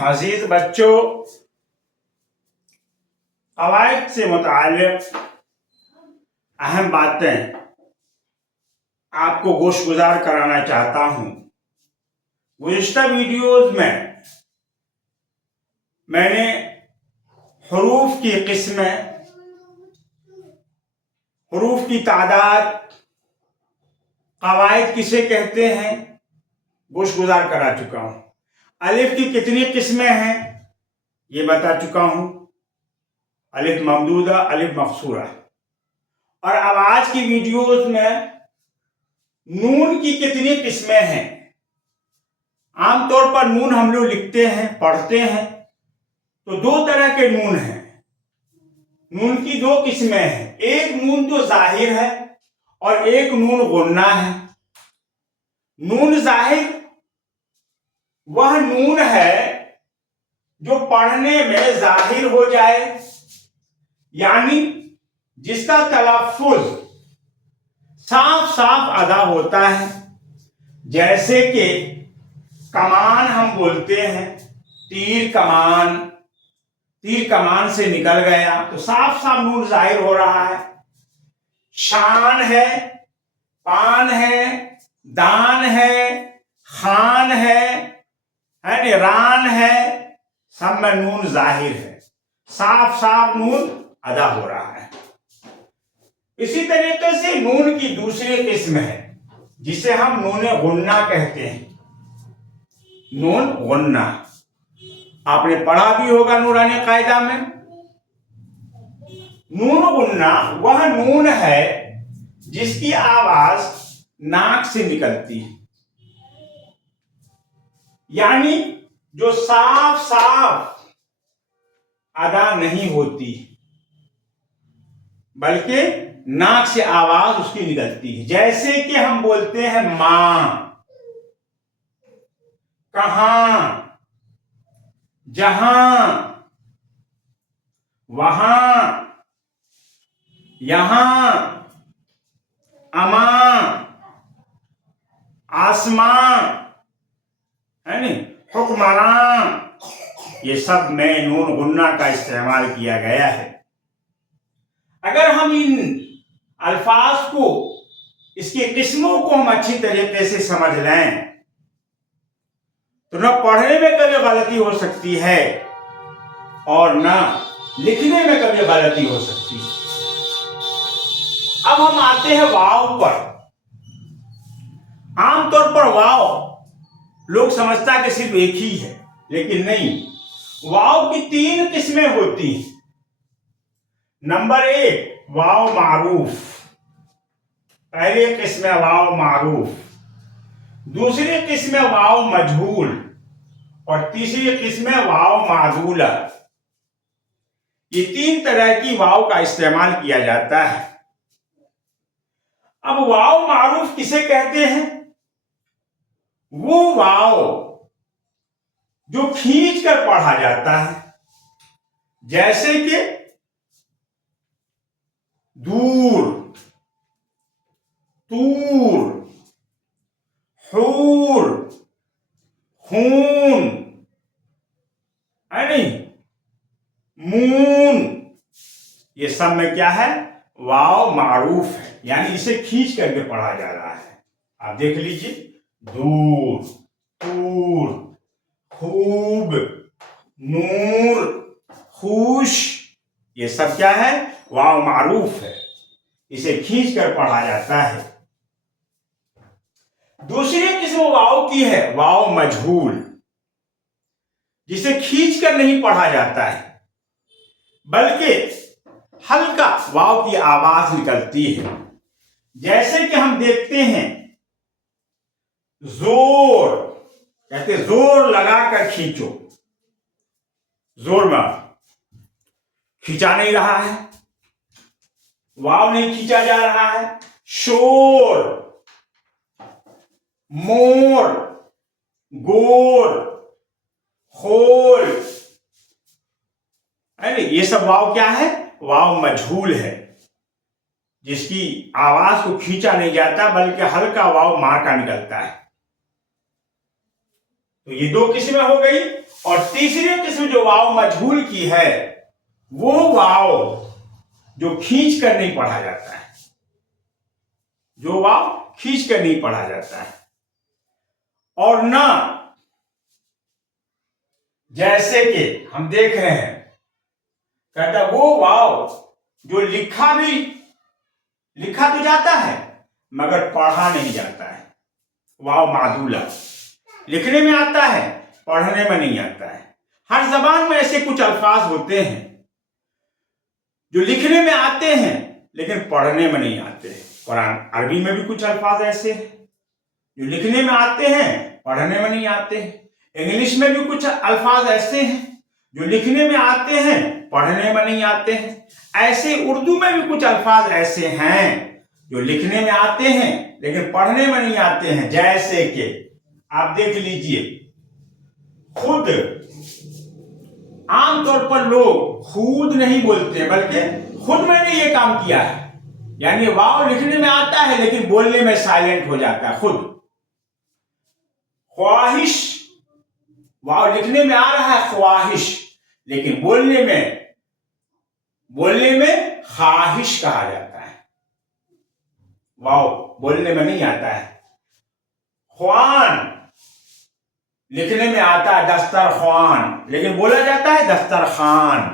अजीज बच्चों, कवायद से मुताल्लिक़ अहम बातें आपको गोशगुजार कराना चाहता हूँ। गुज़िश्ता वीडियोज़ में मैंने हरूफ की किस्में, हरूफ की तादाद, कवायद किसे कहते हैं गोशगुजार करा चुका हूँ। अलिफ की कितनी किस्में हैं ये बता चुका हूँ, अलिफ ममदूदा, अलिफ मकसूरा। और अब आज की वीडियोस में नून की कितनी किस्में हैं। आमतौर पर नून हम लोग लिखते हैं, पढ़ते हैं, तो दो तरह के नून हैं। नून की दो किस्में हैं, एक नून तो जाहिर है और एक नून गुन्ना है। नून जाहिर वह नून है जो पढ़ने में जाहिर हो जाए, यानी जिसका तलफ्फुज साफ साफ अदा होता है। जैसे कि कमान हम बोलते हैं, तीर कमान, तीर कमान से निकल गया तो साफ साफ नून जाहिर हो रहा है। शान है, पान है, दान है, खान है रान है, सब में नून जाहिर है, साफ साफ नून अदा हो रहा है। इसी तरीके से नून की दूसरी किस्म है जिसे हम नून गुन्ना कहते हैं। नून गुन्ना आपने पढ़ा भी होगा नूरानी कायदा में। नून गुन्ना वह नून है जिसकी आवाज नाक से निकलती है, यानी जो साफ साफ अदा नहीं होती बल्कि नाक से आवाज उसकी निकलती है। जैसे कि हम बोलते हैं मां, कहां, जहां, वहां, यहां, अमा, आसमां, है नी, हुक्मरान, ये सब में नून गुन्ना का इस्तेमाल किया गया है। अगर हम इन अल्फाज को, इसकी किस्मों को हम अच्छी तरीके से समझ लें तो न पढ़ने में कभी गलती हो सकती है और न लिखने में कभी गलती हो सकती है। अब हम आते हैं वाव पर। आमतौर पर वाव लोग समझता है कि सिर्फ एक ही है, लेकिन नहीं, वाव की तीन किस्में होती हैं। नंबर एक, वाव मारूफ, पहली किस्म है वाव मारूफ, दूसरी किस्म है वाव मजहूल और तीसरी किस्म है वाव मादूला। ये तीन तरह की वाव का इस्तेमाल किया जाता है। अब वाव मारूफ किसे कहते हैं? वो वाव जो खींच कर पढ़ा जाता है, जैसे कि दूर, तूर, हूर, खून, है नहीं, मून, ये सब में क्या है? वाव मारूफ है, यानी इसे खींच करके पढ़ा जा रहा है। आप देख लीजिए, दूर, तूर, खूब, नूर, खुश, ये सब क्या है? वाव मारूफ है, इसे खींच कर पढ़ा जाता है। दूसरी किस्म वाव की है वाव मजहूल, जिसे खींच कर नहीं पढ़ा जाता है बल्कि हल्का वाव की आवाज निकलती है। जैसे कि हम देखते हैं जोर, कहते जोर लगाकर खींचो, जोर में खींचा नहीं रहा है, वाव नहीं खींचा जा रहा है। शोर, मोर, गोर, खोल, ये सब वाव क्या है? वाव मजहूल है, जिसकी आवाज को खींचा नहीं जाता बल्कि हल्का वाव मार का निकलता है। तो ये दो किस्में हो गई। और तीसरी किस्म जो वाव मजहूल की है, वो वाव जो खींच कर नहीं पढ़ा जाता है, जो वाव खींच कर नहीं पढ़ा जाता है। और ना जैसे कि हम देख रहे हैं, कहता वो वाव जो लिखा तो जाता है मगर पढ़ा नहीं जाता है, वाव मादूला। लिखने में आता है, पढ़ने में नहीं आता है। हर जबान में ऐसे कुछ अल्फाज होते हैं जो लिखने में आते हैं लेकिन पढ़ने में नहीं आते हैं। कुरान अरबी में भी कुछ अल्फाज ऐसे हैं जो लिखने में आते हैं, पढ़ने में नहीं आते हैं। इंग्लिश में भी कुछ अल्फाज ऐसे हैं जो लिखने में आते हैं, पढ़ने में नहीं आते हैं। ऐसे उर्दू में भी कुछ अल्फाज ऐसे हैं जो लिखने में आते हैं लेकिन पढ़ने में नहीं आते हैं। जैसे कि आप देख लीजिए, खुद आमतौर पर लोग खुद नहीं बोलते बल्कि खुद मैंने ये काम किया है, यानी वाव लिखने में आता है लेकिन बोलने में साइलेंट हो जाता है। खुद ख्वाहिश, वाव लिखने में आ रहा है ख्वाहिश, लेकिन बोलने में ख्वाहिश कहा जाता है। वाव बोलने में नहीं आता है। ख्वान लिखने में आता है दस्तरख्वान, लेकिन बोला जाता है दस्तरखान।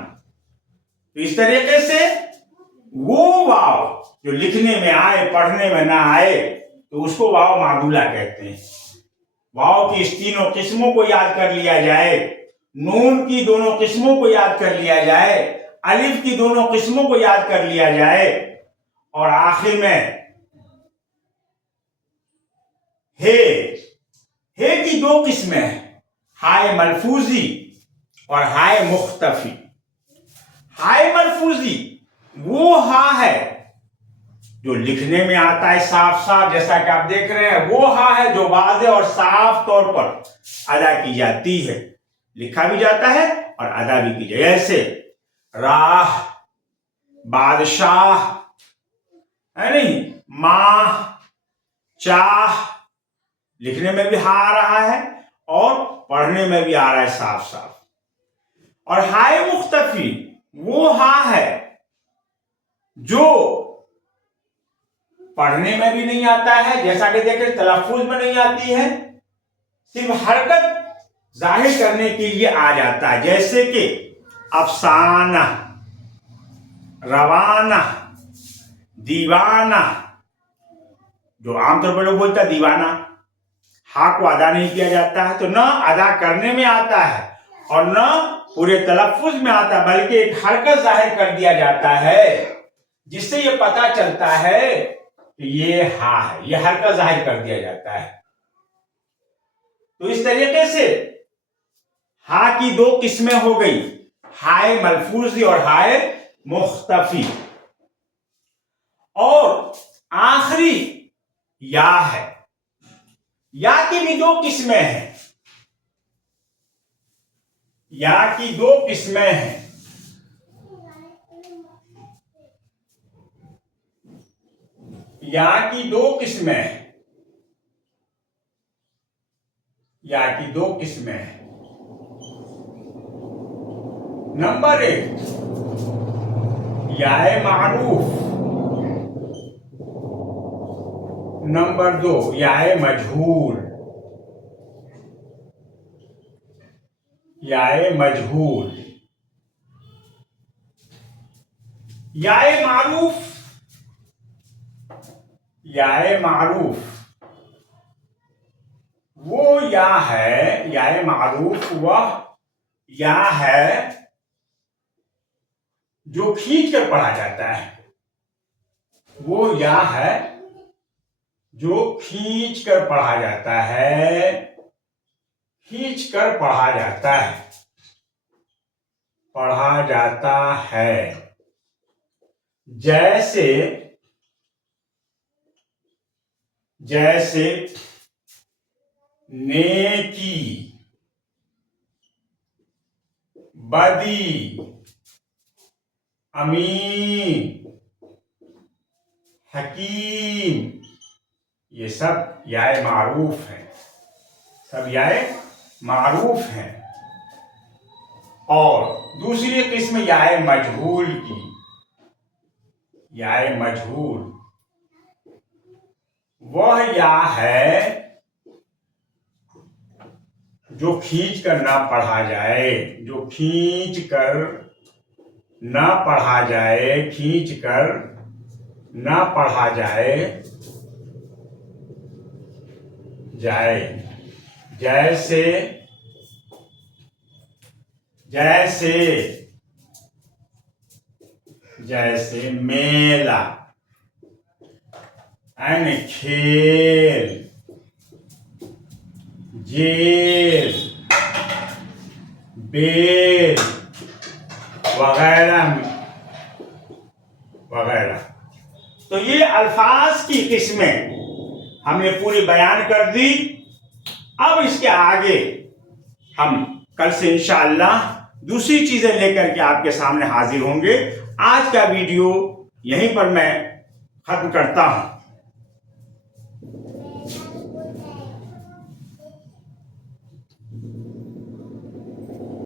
तो इस तरीके से वो वाव जो लिखने में आए, पढ़ने में ना आए, तो उसको वाव मादूला कहते हैं। वाव की इस तीनों किस्मों को याद कर लिया जाए, नून की दोनों किस्मों को याद कर लिया जाए, अलिफ की दोनों किस्मों को याद कर लिया जाए, और आखिर में हे की दो किस्में हैं, हाय मलफूजी और हाय मुख्तफी। हाय मलफूजी वो हा है जो लिखने में आता है साफ साफ, जैसा कि आप देख रहे हैं। वो हा है जो वाज़ेह और साफ तौर पर अदा की जाती है, लिखा भी जाता है और अदा भी की जाए। जैसे राह, बादशाह, है नहीं, माह, चाह, लिखने में भी हा आ रहा है और पढ़ने में भी आ रहा है साफ साफ। और हाय मुख्तफी वो हा है जो पढ़ने में भी नहीं आता है, जैसा कि देखें तलफ्फुज में नहीं आती है, सिर्फ हरकत जाहिर करने के लिए आ जाता है। जैसे कि अफसाना, रवाना, दीवाना। जो आमतौर पर लोग बोलता है दीवाना, हा को अदा नहीं किया जाता है, तो न अदा करने में आता है और न पूरे तलफ्फुज में आता है, बल्कि एक हरकत जाहिर कर दिया जाता है जिससे ये पता चलता है कि ये हा है, ये हरकत जाहिर कर दिया जाता है। तो इस तरीके से हा की दो किस्में हो गई, हाय मलफूजी और हाय मुख्तफी। और आखिरी या है, या की भी दो किस्में हैं, या की दो किस्में हैं। या की दो किस्में हैं, या की दो किस्में हैं। नंबर 1 याए मारूफ, नंबर 2 याए मजहूल। याए मजहूल, याए मारूफ, याए मारूफ वो या है, याए मारूफ वह या है जो खींच कर पढ़ा जाता है। वो या है जो खींच कर पढ़ा जाता है, खींच कर पढ़ा जाता है, पढ़ा जाता है। जैसे जैसे नेकी, बदी, अमीन, हकीम, ये सब याए मारूफ हैं, सब याए मारूफ हैं। और दूसरी किस्म याए मजहूल की, याए मजहूल वह या है जो खींच कर ना पढ़ा जाए, जो खींच कर ना पढ़ा जाए, खींच कर ना पढ़ा जाए, जैसे जैसे जैसे मेला एंड खेल, जेल, बेल वगैरह वगैरह। तो ये अल्फाज की किस्में हमने पूरी बयान कर दी। अब इसके आगे हम कल से इंशाअल्लाह दूसरी चीजें लेकर के आपके सामने हाजिर होंगे। आज का वीडियो यहीं पर मैं खत्म करता हूं।